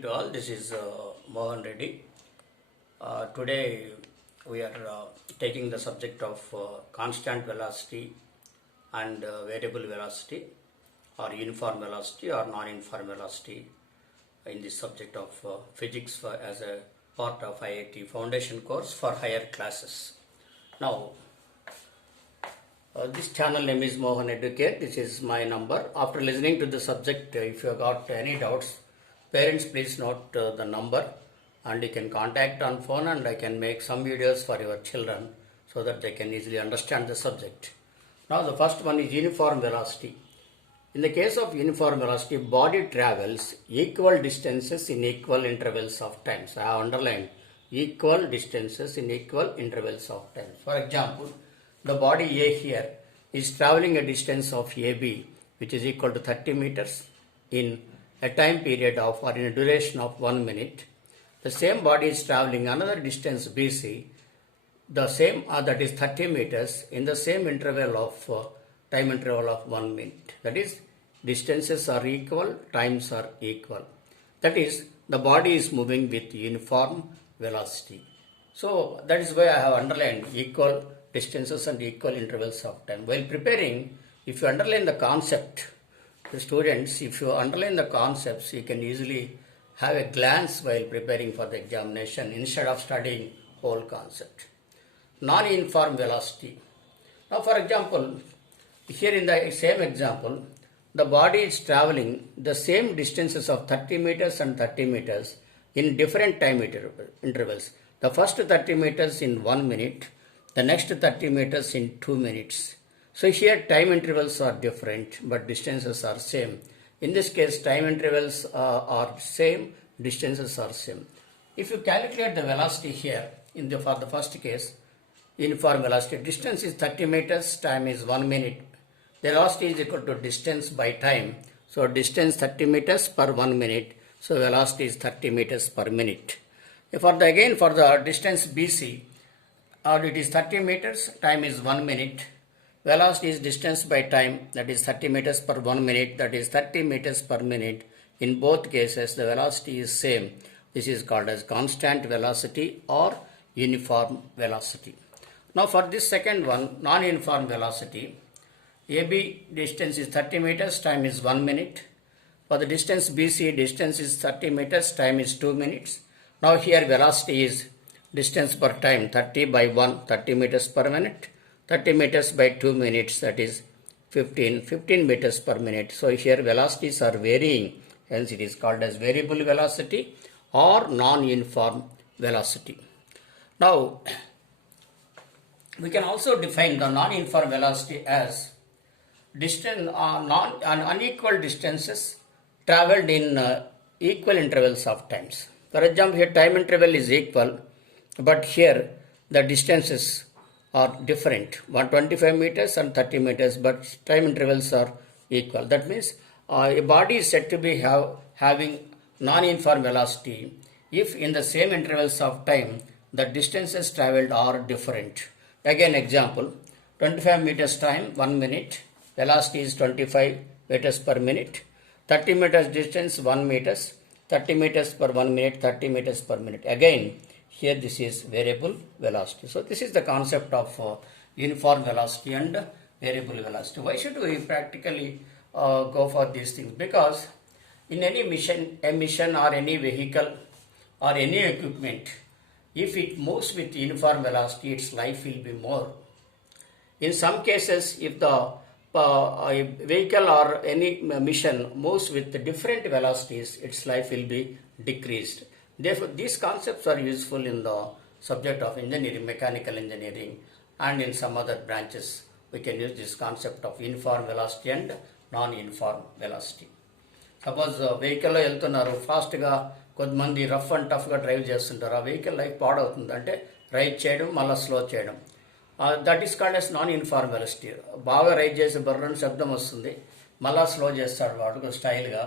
To all, this is Mohan Reddy. Today we are taking the subject of constant velocity and variable velocity, or uniform velocity or non-uniform velocity, in this subject of physics as a part of IIT foundation course for higher classes. Now, this channel name is Mohan Educate. This is my number. After listening to the subject, if you have got any doubts, parents, please note the number, and you can contact on phone, and I can make some videos for your children so that they can easily understand the subject. Now the first one is uniform velocity. In the case of uniform velocity, body travels equal distances in equal intervals of time. So I have underlined equal distances in equal intervals of time. For example, the body A here is traveling a distance of AB, which is equal to 30 meters in a time period of, or in a duration of 1 minute. The same body is traveling another distance BC, the same, that is 30 meters, in the same interval of time interval of 1 minute. That is, distances are equal, times are equal. That is, the body is moving with uniform velocity. So that is why I have underlined equal distances and equal intervals of time. While preparing, if you underline the concept, the students, if you underline the concepts, you can easily have a glance while preparing for the examination instead of studying whole concept. Non-uniform velocity. Now, for example, here in the same example, the body is traveling the same distances of 30 meters and 30 meters in different time intervals. The first 30 meters in 1 minute, the next 30 meters in 2 minutes. So here time intervals are different, but distances are same. In this case, time intervals are same, distances are same. If you calculate the velocity here, for the first case, uniform velocity, distance is 30 meters, time is 1 minute. The velocity is equal to distance by time. So distance 30 meters per 1 minute. So velocity is 30 meters per minute. For the distance BC, it is 30 meters, time is 1 minute. Velocity is distance by time, that is 30 meters per 1 minute, that is 30 meters per minute. In both cases, the velocity is same. This is called as constant velocity or uniform velocity. Now for this second one, non-uniform velocity, AB distance is 30 meters, time is 1 minute. For the distance BC, distance is 30 meters, time is 2 minutes. Now here velocity is distance per time, 30 by 1, 30 meters per minute. 30 meters by 2 minutes, that is 15 meters per minute. So here velocities are varying, hence it is called as variable velocity or non-uniform velocity. Now, we can also define the non-uniform velocity as distance unequal distances traveled in equal intervals of times. For example, here time interval is equal, but here the distances are different, 125 meters and 30 meters, but time intervals are equal. That means a body is said to be having non-uniform velocity if in the same intervals of time the distances traveled are different. Again example, 25 meters time, 1 minute, velocity is 25 meters per minute, 30 meters distance, 1 meters, 30 meters per 1 minute, 30 meters per minute. Again, here this is variable velocity. So this is the concept of uniform velocity and variable velocity. Why should we practically go for these things? Because in any mission or any vehicle or any equipment, if it moves with uniform velocity, its life will be more. In some cases, if the vehicle or any mission moves with different velocities, its life will be decreased. Therefore, these concepts are useful in the subject of engineering, mechanical engineering, and in some other branches. We can use this concept of uniform velocity and non-uniform velocity. Suppose vehicle లో వెళ్తున్నారు, ఫాస్ట్గా కొంతమంది rough and టఫ్గా drive చేస్తుంటారు. ఆ vehicle life పాడవుతుంది, అంటే ride చేయడం మళ్ళీ స్లో చేయడం. That is called as non uniform velocity. బాగా రైడ్ చేసి బర్రని శబ్దం వస్తుంది, మళ్ళీ స్లో చేస్తాడు వాడు స్టైల్గా.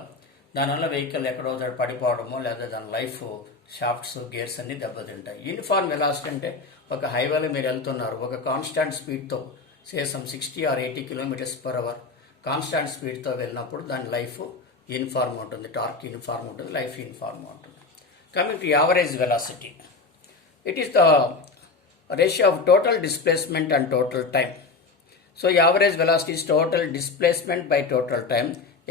దానివల్ల వెహికల్ ఎక్కడో పడిపోవడమో లేదా దాని లైఫ్ షాఫ్ట్స్ గేర్స్ అన్ని దెబ్బతింటాయి. యూనిఫార్మ్ వెలాసిటీ అంటే ఒక హైవేలో మీరు వెళ్తున్నారు, ఒక కాన్స్టాంట్ స్పీడ్తో some 60 or 80 kilometres per hour constant స్పీడ్తో వెళ్ళినప్పుడు దాని లైఫ్ యూనిఫామ్ ఉంటుంది, టార్క్ యూనిఫామ్ ఉంటుంది, లైఫ్ యూనిఫామ్ ఉంటుంది. Coming to average velocity, it is the ratio of total displacement and total time. So average velocity is total displacement by total time.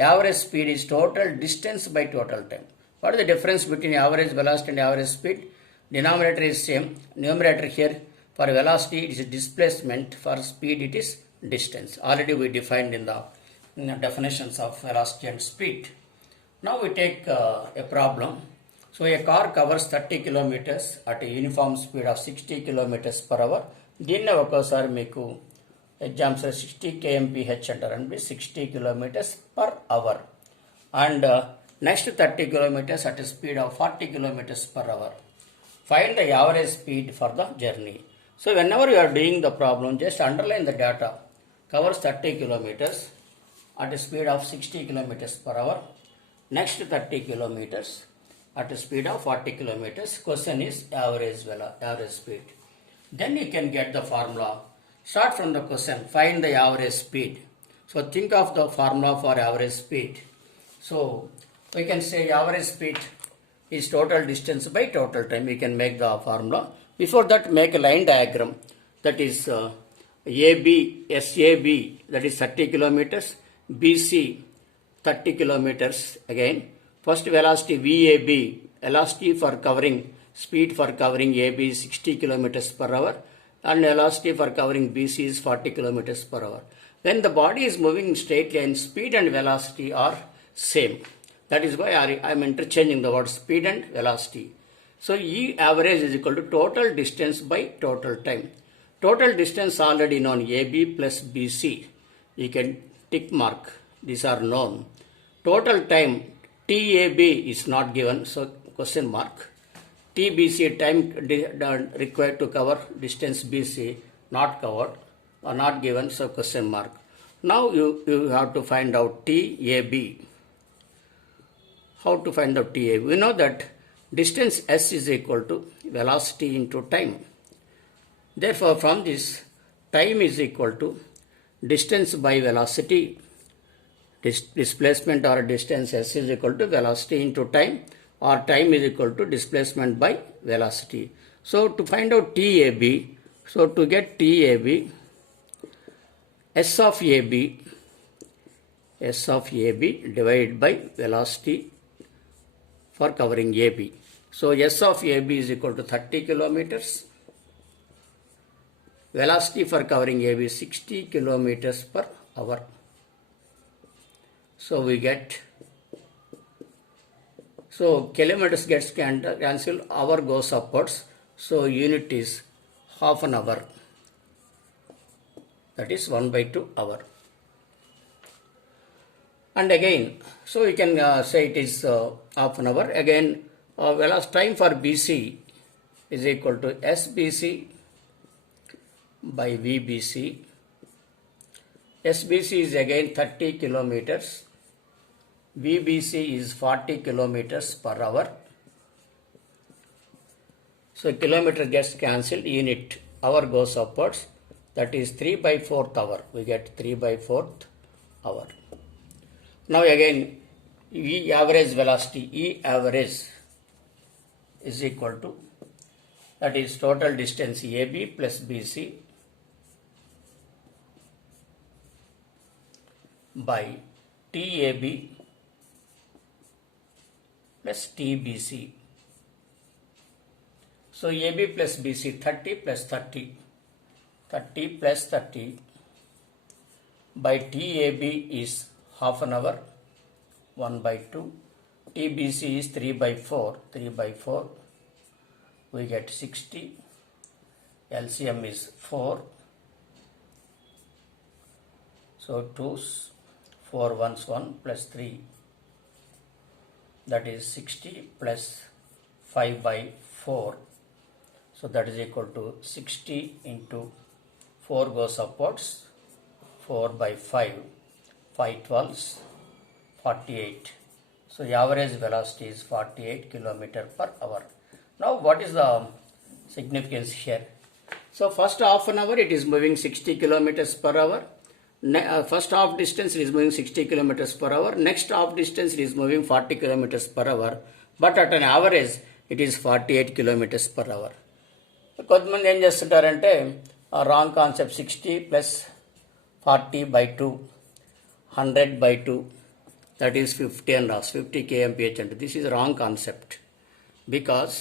Average speed is total distance by total time. What is the difference between average velocity and average speed? Denominator is same. Numerator here, for velocity it is displacement, for speed it is distance. Already we defined in the definitions of velocity and speed. Now we take a problem. So a car covers 30 kilometers at a uniform speed of 60 kilometers per hour. దీన్ని ఒకసారి మీకు exams 60 kmph అంటారండి, 60 kilometers per hour. And next 30 kilometers at a speed of 40 kilometers per hour. Find the average speed for the journey. So whenever you are doing the problem, just underline the data. Covers 30 kilometers at a speed of 60 kilometers per hour. Next 30 kilometers at a speed of 40 kilometers. Question is average speed. Then you can get the formula. Start from the question, find the average speed. So think of the formula for average speed. So we can say average speed is total distance by total time. We can make the formula. Before that, make a line diagram. That is AB, SAB, that is 30 kilometers, BC 30 kilometers again. First velocity VAB, velocity for covering, speed for covering AB is 60 kilometers per hour. And velocity for covering BC is 40 kilometers per hour. When the body is moving in straight line, speed and velocity are same. That is why I am interchanging the word speed and velocity. So E average is equal to total distance by total time. Total distance already known, AB plus BC. You can tick mark. These are known. Total time, TAB is not given, so question mark. TBC, time required to cover distance BC, not covered or not given, so question mark. Now you have to find out TAB. How to find out TAB? We know that distance S is equal to velocity into time. Therefore from this, time is equal to distance by velocity. Displacement or distance S is equal to velocity into time, or time is equal to displacement by velocity. So to find out TAB, so to get TAB, S of AB divided by velocity for covering AB. So S of AB is equal to 30 kilometers. Velocity for covering AB is 60 kilometers per hour. So we get, so kilometers gets cancelled, hour goes upwards, so unit is half an hour, that is 1/2 hour. And again, so we can say it is half an hour. Again, velocity time for BC is equal to SBC by VBC. SBC is again 30 kilometers. VBC is 40 kilometers per hour. So kilometer gets cancelled, unit hour goes upwards, that is 3/4 hour. We get 3/4 hour. Now again, E average velocity, E average is equal to, that is total distance AB plus BC by TAB plus TBC. So AB plus BC, 30 plus 30, 30 plus 30 by TAB is half an hour, 1/2. TBC is 3/4. We get 60. LCM is 4. So 2's, 4 ones 1 plus 3. That is 60 plus 5/4. So that is equal to 60 into 4 goes upwards, 4/5. 5 12s, 48. So the average velocity is 48 km per hour. Now what is the significance here? So first half an hour it is moving 60 kilometers per hour. First half distance it is moving 60 kilometers per hour. Next half distance it is moving 40 kilometers per hour. But at an average it is 48 kilometers per hour. కొంతమంది ఏం చేస్తుంటారంటే wrong concept 60 plus 40/2 100/2 that is 50 and loss 50 kmph and this is wrong concept because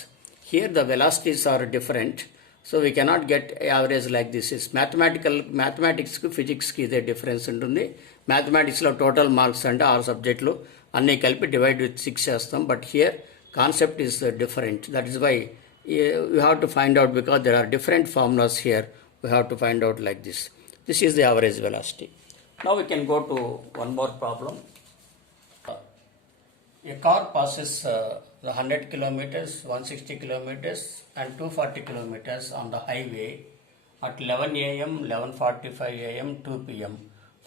here the velocities are different, so we cannot get average like this. Is mathematics కు physics కి ఇదే difference ఉంటుంది. మ్యాథమెటిక్స్లో total marks అంటే 6 సబ్జెక్టులు అన్నీ కలిపి divide with 6 చేస్తాం, but here concept is different. That is why you have to find out, because there are different formulas here. We have to find out like this. This is the average velocity. Now we can go to one more problem. A car passes the 100 kilometers, 160 kilometers and 240 kilometers on the highway at 11 a.m., 11:45 a.m., 2 p.m.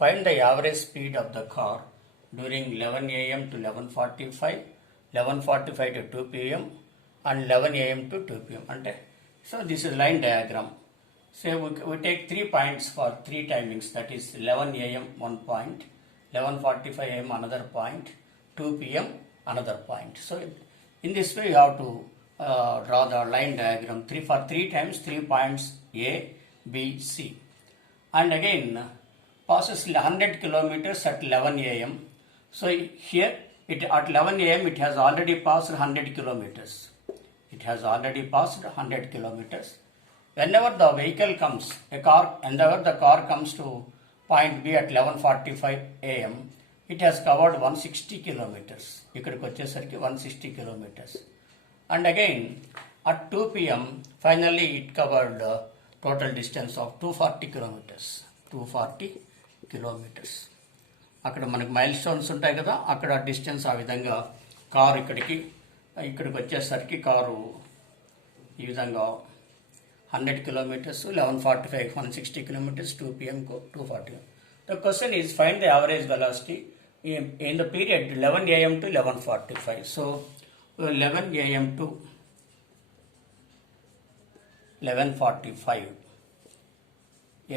Find the average speed of the car during 11 a.m. to 11:45, 11:45 to 2 p.m. and 11 a.m. to 2 p.m. So this is line diagram. So we take 3 points for 3 timings, that is 11 a.m. one point, 11:45 a.m. another point, 2 p.m. another point. So in this way you have to draw the line diagram for 3 times 3 points A, B, C. And again passes 100 kilometers at 11 a.m. So here at 11 a.m. it has already passed 100 kilometers. It has already passed 100 kilometers. Whenever the vehicle comes, whenever the car comes to point B at 11:45 a.m., it has covered 160 kilometers. ఇక్కడికి వచ్చేసరికి 160 kilometers. And again, at 2 p.m., finally it covered total distance of 240 kilometers. 240 kilometers. అక్కడ మనకు mile stones ఉంటాయి కదా, అక్కడ distance ఆ విధంగా car ఇక్కడికి వచ్చేసరికి కారు ఈ విధంగా 100 kilometers, 11:45, 160 kilometers, 2 p.m. 240. The question is find the average velocity in the period 11 a.m. to 11:45. So 11 a.m. to 11:45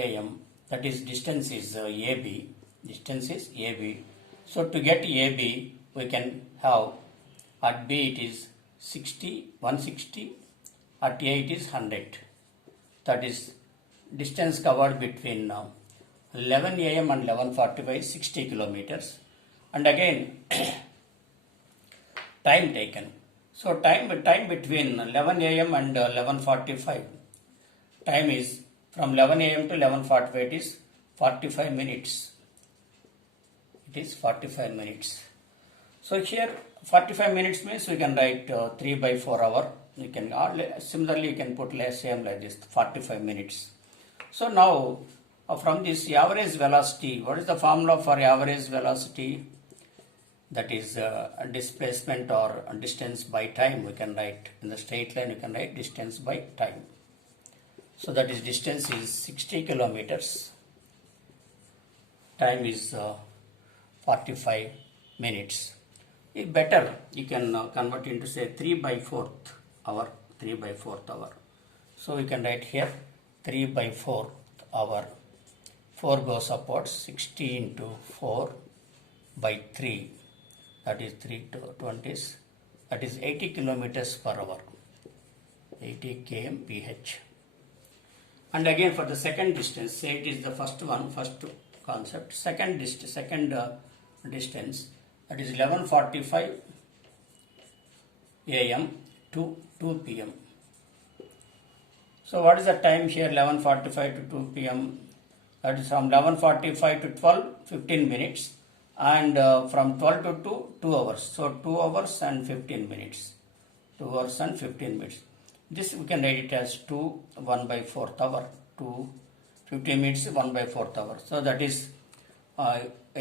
a.m. that is distance is AB. Distance is AB. So to get AB we can have at B it is 60, 160, at A it is 100. That is distance covered between 11 a.m. and 11:45 60 kilometers. And again time taken. So time between 11 a.m. and 11:45, time is from 11 a.m. to 11:45 it is 45 minutes. It is 45 minutes. So here 45 minutes means we can write 3/4 hour. You can similarly you can put same like this 45 minutes. So now from this average velocity, what is the formula for average velocity? That is displacement or distance by time. We can write in the straight line, you can write distance by time. So that is distance is 60 kilometers. Time is 45 minutes. If better, you can convert into say 3/4 hour, 3/4 hour. So we can write here 3/4 hour. 4 goes upwards, 60 into 4 by 3, that is 3 to 20s, that is 80 kilometers per hour, 80 kmph. And again for the second distance, say it is the first concept, second distance, that is 11:45 a.m. to 2 p.m. So what is the time here? 11:45 to 2 p.m. That is from 11:45 to 12, 15 minutes, and from 12 to 2, 2 hours. So 2 hours and 15 minutes. 2 hours and 15 minutes. This we can write it as 2 1/4 hour. 2 15 minutes 1/4 hour. So that is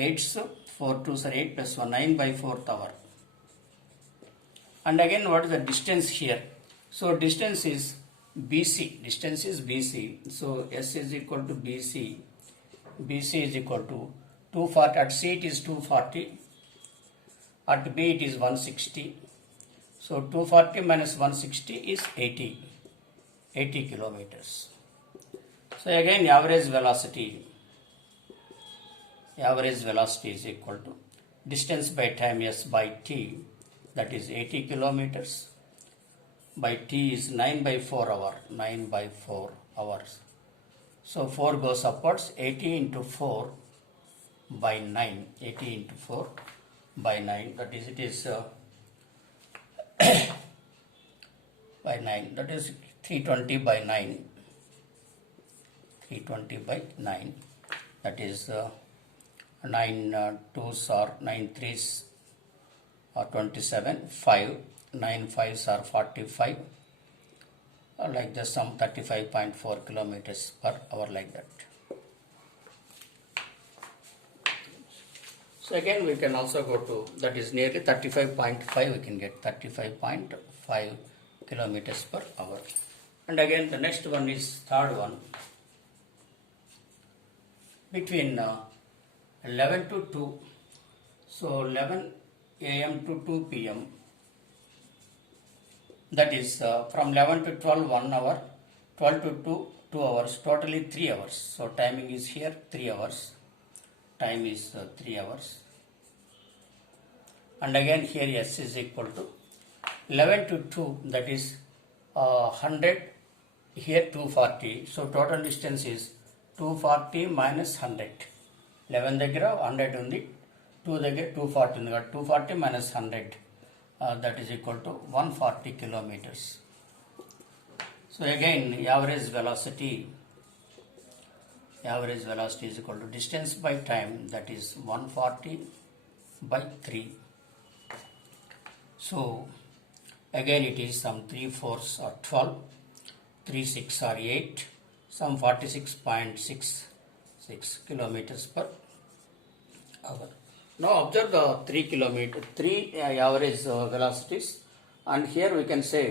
8 4 2s are 8 plus 1 9/4 hour. And again what is the distance here? So distance is BC. Distance is BC. So S is equal to BC. BC is equal to 240. At C it is 240. At B it is 160. So 240 minus 160 is 80. 80 kilometers. So again average velocity. average velocity is equal to distance by time s by t, that is 80 kilometers, by t is 9 by 4 hour, 9 by 4 hours. So 4 goes upwards, 80 into 4 by 9, 80 into 4 by 9, that is it is by 9, that is 320 by 9, 320 by 9, that is 9 2s are 9 3s are 27, 5, 9 5s are 45, like the sum 35.4 kilometers per hour, like that. So again we can also go to, that is nearly 35.5, we can get 35.5 kilometers per hour. And again the next one is third one, between 11 to 2, so 11 a.m. to 2 p.m., that is from 11 to 12 1 hour, 12 to 2 hours, totally 3 hours. So timing is here 3 hours, time is 3 hours. And again here s is equal to 11 to 2, that is 100, here 240, so total distance is 240 minus 100. 11 దగ్గర 100 ఉంది, 2 దగ్గర 240 ఉంది, 240 minus 100, that is equal to 140 kilometers. So again average velocity is equal to distance by time, that is 140 by 3. So again it is some 3 4s are 12, 3 6 are 8, some 46.66 kilometers per hour. Now observe the 3 average velocities, and here we can say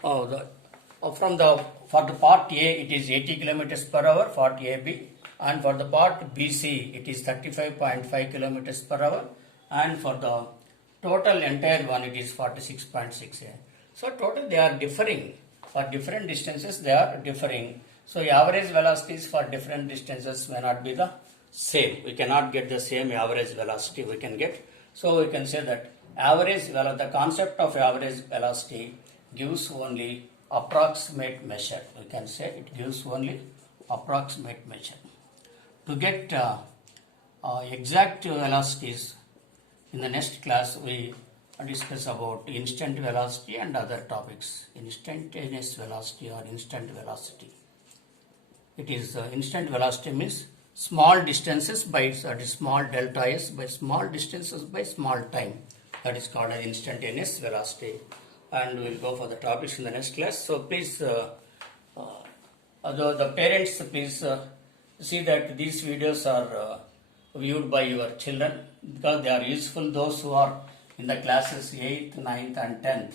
for the part A it is 80 kilometers per hour, part AB, and for the part BC it is 35.5 kilometers per hour, and for the total entire one it is 46.6. So total they are differing, for different distances they are differing. So average velocities for different distances may not be the same. We cannot get the same average velocity we can get. So we can say that the concept of average velocity gives only approximate measure. We can say it gives only approximate measure. To get exact velocities, in the next class we discuss about instant velocity and other topics. Instantaneous velocity or instant velocity. It is instant velocity means small distances by small delta s by small distances by small time. That is called as instantaneous velocity. And we will go for the topics in the next class. So please, the parents, please see that these videos are viewed by your children, because they are useful. Those who are in the classes 8th, 9th and 10th,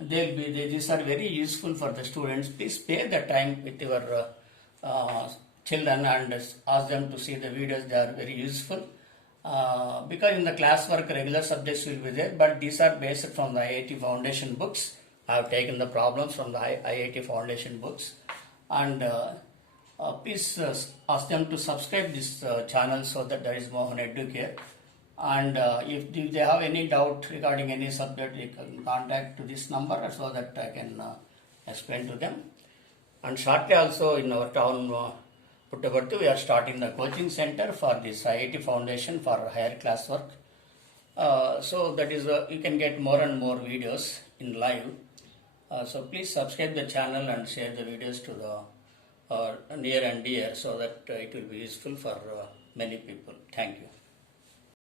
these are very useful for the students. Please spare the time with your children and ask them to see the videos. They are very useful, because in the classwork regular subjects will be there, but these are based from the IIT Foundation books. I have taken the problems from the IIT Foundation books, and please ask them to subscribe this channel, so that there is Mohan Educare. And if they have any doubt regarding any subject, they can contact to this number, so that I can explain to them. And shortly also in our town, Puttaparthi, we are starting the coaching center for this IIT Foundation for higher class work. So that is you can get more and more videos in live. So please subscribe the channel and share the videos to the near and dear, so that it will be useful for many people. Thank you.